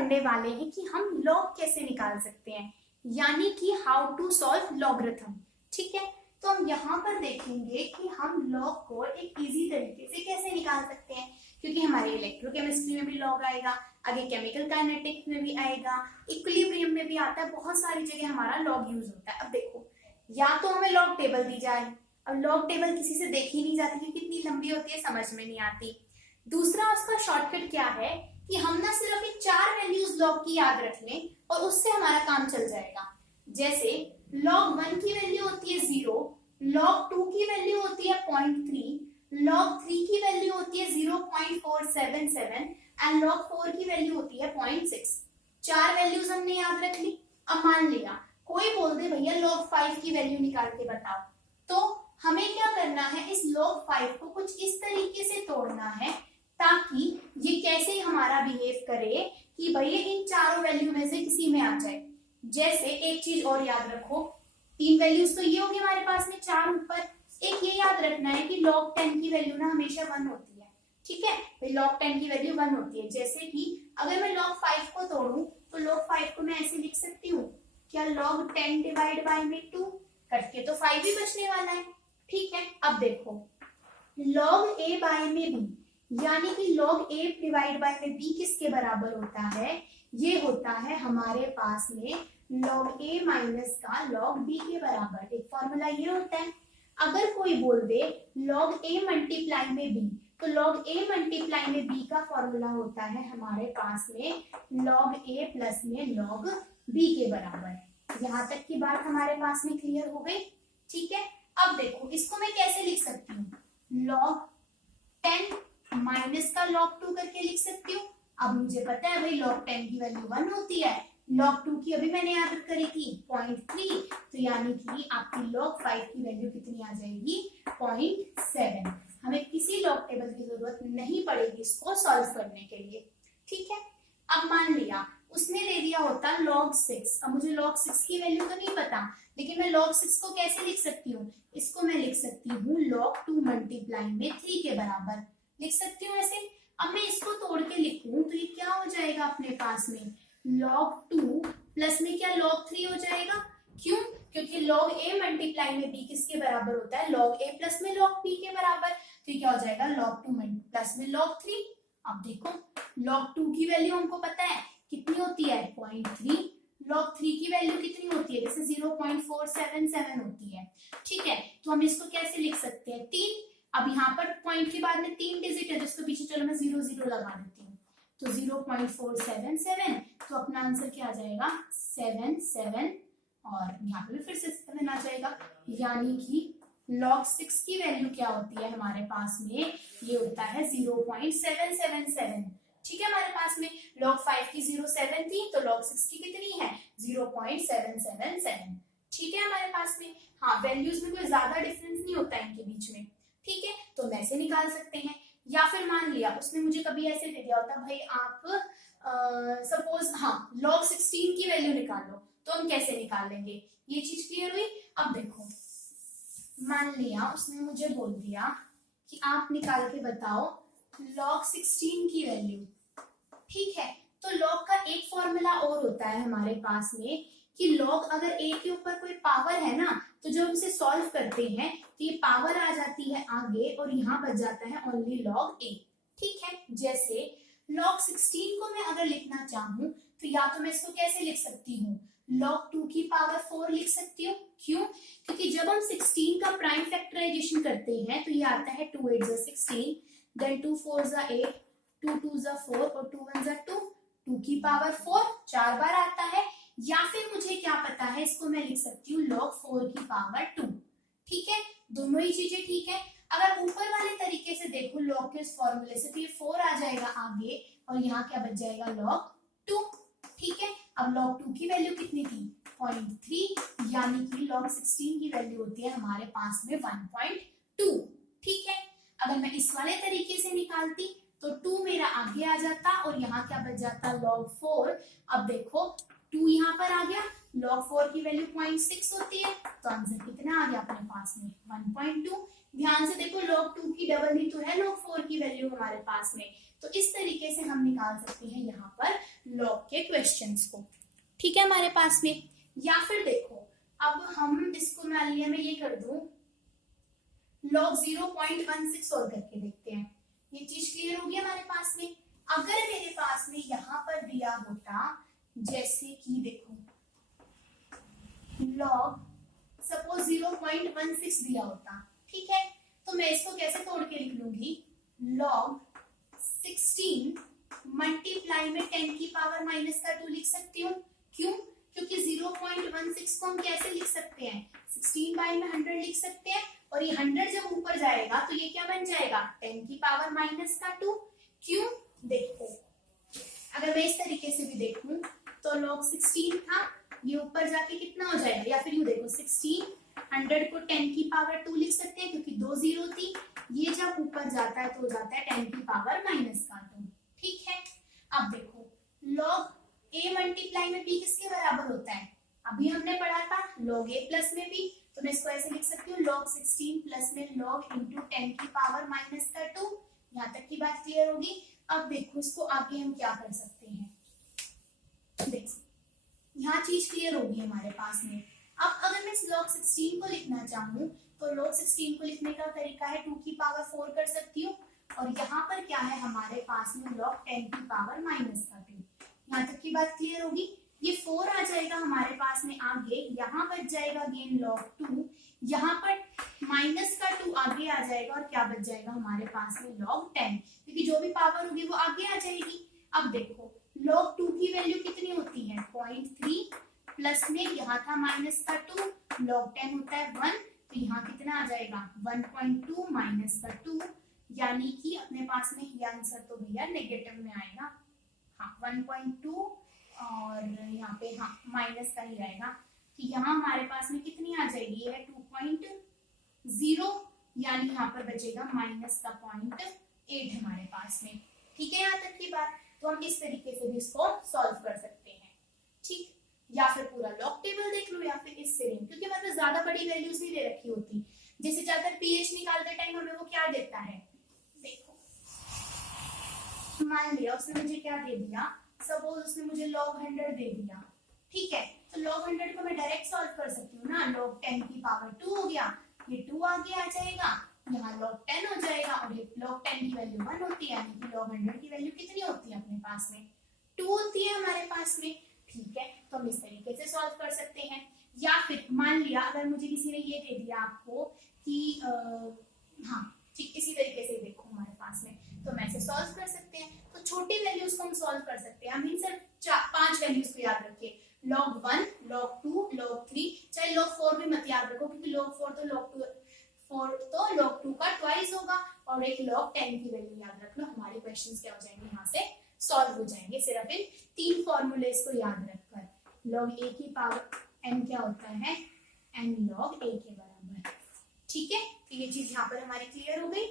पढ़ने वाले हैं कि हम लॉग कैसे निकाल सकते हैं, यानी कि हाउ टू सॉल्व लॉगरिथम। ठीक है, तो हम यहाँ पर देखेंगे कि हम लॉग को एक इजी तरीके से कैसे निकाल सकते हैं, क्योंकि हमारे इलेक्ट्रोकेमिस्ट्री में भी लॉग आएगा, आगे केमिकल काइनेटिक्स में भी आएगा, इक्विलिब्रियम में भी आता है, बहुत सारी जगह हमारा लॉग यूज होता है। अब देखो, या तो हमें लॉग टेबल दी जाए, अब लॉग टेबल किसी से देखी नहीं जाती क्योंकि कितनी लंबी होती है, समझ में नहीं आती। दूसरा उसका शॉर्टकट क्या है कि हम ना सिर्फ ये 4 वैल्यूज लॉग की याद रख लें और उससे हमारा काम चल जाएगा। जैसे log 1 की वैल्यू होती है 0, log 2 की वैल्यू होती है 0.3, log 3 की वैल्यू होती है 0.477 एंड log 4 की वैल्यू होती है 0.6। 4 वैल्यूज हमने याद रख ली। अब मान लिया कोई बोल दे भैया log 5 की वैल्यू निकाल के बताओ, तो हमें क्या करना है, इस log 5 को कुछ इस तरीके से तोड़ना है ताकि ये कैसे हमारा बिहेव करे कि भैया इन चारों वैल्यू में से किसी में आ जाए। जैसे एक चीज और याद रखो, 3 वैल्यूज तो ये होगी हमारे पास में, 4 ऊपर। एक ये याद रखना है कि log 10 की वैल्यू ना हमेशा 1 होती है। ठीक है भाई, log 10 की वैल्यू 1 होती है। जैसे कि अगर मैं log 5 को तोड़ूं तो log 5 को मैं ऐसे लिख सकती हूँ, क्या log 10 डिवाइड बाय में 2, कट के तो 5 ही बचने वाला है। ठीक है, अब देखो log a बाय में b, यानी कि log a डिवाइड बाय में b किसके बराबर होता है, ये होता है हमारे पास में log a माइनस का log b के बराबर। एक फॉर्मूला ये होता है। अगर कोई बोल दे log a मल्टीप्लाई में b, तो log a मल्टीप्लाई में b का फॉर्मूला होता है हमारे पास में log a प्लस में log b के बराबर। यहाँ तक की बात हमारे पास में क्लियर हो गई। ठीक है, अब देखो इसको मैं कैसे लिख सकती हूँ, log 10 माइनस का log 2 करके लिख सकती हूँ। अब मुझे पता है भाई log 10 की वैल्यू 1 होती है, log 2 की अभी मैंने याद करी थी 0.3, तो यानी कि आपकी log 5 की वैल्यू कितनी आ जाएगी, 0.7। हमें किसी log टेबल की जरूरत नहीं पड़ेगी इसको सॉल्व करने के लिए। ठीक है, अब मान लिया उसने दे दिया होता log 6। अब मुझे log 6 की वैल्यू तो नहीं पता, लेकिन मैं log 6 को कैसे लिख सकती हूँ, इसको मैं लिख सकती हूँ log 2 मल्टीप्लाई में 3 के बराबर लिख सकती हूँ ऐसे। अब मैं इसको तोड़ के लिखूं तो ये क्या हो जाएगा अपने पास में, log 2 प्लस में क्या log 3 हो जाएगा। क्यों, क्योंकि log a मल्टीप्लाई में b किसके बराबर होता है, log a प्लस में log b के बराबर। तो ये क्या हो जाएगा, log 2 प्लस में log 3। अब देखो log 2 की वैल्यू हमको पता है कितनी होती है, 0.3। log 3 की वैल्यू कितनी होती है, जैसे 0.477 होती है। ठीक है, तो हम इसको कैसे लिख सकते हैं, 3। अब यहाँ पर पॉइंट के बाद में 3 डिजिट है, जिसके पीछे चलो मैं 0 0 लगा देती हूँ, तो 0.477, तो अपना आंसर क्या आ जाएगा, 7 7, और यहाँ पे भी फिर से 7 आ जाएगा। यानी कि log 6 की वैल्यू क्या होती है हमारे पास में, ये होता है 0.777। ठीक है, हमारे पास में log 5 की 0.7 थी, तो log 6 की कितनी है, 0.777। ठीक है, हमारे पास में हाँ वैल्यूज में कोई ज्यादा डिफरेंस नहीं होता है इनके बीच में। ठीक है, तो हम ऐसे निकाल सकते हैं। या फिर मान लिया उसने मुझे कभी ऐसे दे दिया होता, भाई आप सपोज हाँ log 16 की वैल्यू निकालो, तो हम कैसे निकाल लेंगे, ये चीज क्लियर हुई। अब देखो मान लिया उसने मुझे बोल दिया कि आप निकाल के बताओ log 16 की वैल्यू। ठीक है, तो log का एक फॉर्मूला और होता है हमारे पास में कि log अगर a के ऊपर कोई पावर है ना, तो जब हम इसे सॉल्व करते हैं तो ये पावर आ जाती है आगे और यहाँ बच जाता है ओनली log a। ठीक है, जैसे log 16 को मैं अगर लिखना चाहूँ तो या तो मैं इसको कैसे लिख सकती हूँ, log 2 की पावर 4 लिख सकती हूँ। क्यों, क्योंकि जब हम 16 का प्राइम फैक्टराइजेशन करते हैं तो ये आता है 2 8 16, देन 2 4 8, 2 2 4 और 2 1 2, 2 की पावर 4 4 बार आता है। या फिर मुझे क्या पता है, इसको मैं लिख सकती हूँ log 4 की पावर 2। ठीक है, दोनों ही चीजें ठीक है। अगर ऊपर वाले तरीके से देखो log के इस फॉर्मूले से, तो ये 4 आ जाएगा आगे और यहाँ क्या बच जाएगा log 2। ठीक है, अब log 2 की वैल्यू कितनी थी, 0.3, यानी कि log 16 की वैल्यू होती है हमारे पास में 1.2। ठीक है, अगर मैं इस वाले तरीके से निकालती तो 2 मेरा आगे आ जाता और यहाँ क्या बच जाता, log 4। अब देखो 2 यहाँ पर आ गया, log 4 की वैल्यू 0.6 होती है, तो आंसर कितना आ गया अपने पास में, 1.2। ध्यान से देखो, log 2 की डबल ही तो है log 4 की वैल्यू हमारे पास में। तो इस तरीके से हम निकाल सकते हैं यहाँ पर log के क्वेश्चंस को, ठीक है हमारे पास में। या फिर देखो, अब हम इसको मान लिया मैं ये कर दूं log 0.16 सोल्व करके देखते हैं। ये चीज क्लियर होगी हमारे पास में। अगर मेरे पास में यहाँ पर दिया होता, जैसे कि देखो log सपोज 0.16 दिया होता, ठीक है, तो मैं इसको कैसे तोड़ के लिख लूंगी, log 16 मल्टीप्लाई में 10 की पावर माइनस का 2 लिख सकती हूँ। क्यों? क्योंकि 0.16 को हम कैसे लिख सकते हैं, 16 बाई में 100 लिख सकते हैं, और ये 100 जब ऊपर जाएगा तो ये क्या बन जाएगा, 10 की पावर माइनस का 2। क्यों? देखो, अगर मैं इस तरीके से भी देखूं तो log 16 था, ये ऊपर जाके कितना हो जाएगा, या फिर यूं देखो 16 100 को 10 की पावर 2 लिख सकते हैं क्योंकि 2 जीरो थी, ये जब ऊपर जाता है तो हो जाता है 10 की पावर माइनस का 2, ठीक है। अब देखो log a मल्टीप्लाई में b किसके बराबर होता है, अभी हमने पढ़ा था log a प्लस में b, तो मैं इसको ऐसे लिख सकती हूँ log 16 प्लस में log इंटू 10 की पावर माइनस का 2। यहाँ तक की बात क्लियर होगी। अब देखो इसको आगे हम क्या कर सकते हैं, देखो यहाँ चीज क्लियर होगी हमारे पास में। अब अगर मैं log 16 को लिखना चाहूँ तो log 16 को लिखने का तरीका है 2 की पावर 4 कर सकती हूँ, और यहाँ पर क्या है हमारे पास में log 10 की पावर माइनस का 2। यहाँ तक की बात क्लियर होगी। ये 4 आ जाएगा हमारे पास में आगे, यहाँ बच जाएगा अगेन log 2, यहाँ पर माइनस का 2 आगे आ जाएगा, और क्या बच जाएगा हमारे पास में log 10, क्योंकि जो भी पावर होगी वो आगे आ जाएगी। अब देखो log 2 की वैल्यू कितनी होती है 0.3, प्लस में यहाँ था माइनस का 2, log 10 होता है 1, तो यहाँ कितना आ जाएगा 1.2 माइनस का 2, यानी कि अपने पास में ये आंसर तो भैया नेगेटिव में आएगा। हाँ 1.2 और यहाँ पे हाँ माइनस का ही रहेगा, तो यहाँ हमारे पास में कितनी आ जाएगी, ये है 2.0, यानी यहाँ पर बचेगा माइनस का 0.8 हमारे पास में, ठीक है। यहाँ तक की बात, तो हम इस तरीके से भी इसको सॉल्व कर सकते हैं, ठीक। या फिर पूरा लॉग टेबल देख लो, या फिर इससे नहीं, क्योंकि मतलब ज्यादा बड़ी वैल्यूज नहीं दे रखी होती। जैसे ज्यादातर पीएच निकालते टाइम हमें वो क्या देता है, देखो मान लिया उसने मुझे क्या दे दिया, सपोज उसने मुझे log 100 दे दिया, ठीक है, तो log 100 को मैं डायरेक्ट सॉल्व कर सकती हूँ ना, log 10 की पावर 2 हो गया, ये 2 आगे आ जाएगा, यहाँ log 10 हो जाएगा, और ये log 10 की वैल्यू 1 होती है, यानी कि log 100 की वैल्यू कितनी होती है अपने पास में 2 होती है हमारे पास में, ठीक है। तो हम इस तरीके से सॉल्व कर सकते हैं। या फिर मान लिया अगर मुझे किसी ने ये दे दिया आपको कि हाँ ठीक इसी तरीके से देखो हमारे पास में, तो मैं इसे सॉल्व कर सकते हैं। तो छोटी वैल्यूज को हम सॉल्व कर सकते हैं, हम इन सिर्फ 5 वैल्यूज को याद रखिए, log 1, log 2, log 3, चाहे log 4 भी मत याद रखो, क्योंकि log 4 तो log 2 का ट्वाइस होगा, और एक log 10 की वैल्यू याद रख लो, हमारे क्वेश्चंस क्या हो जाएंगे यहाँ से सॉल्व हो जाएंगे, सिर्फ इन 3 फॉर्मूलेस को याद रखकर। log a की पावर n क्या होता है, n log a के बराबर, ठीक है। तो ये चीज यहाँ पर हमारी क्लियर हो गई।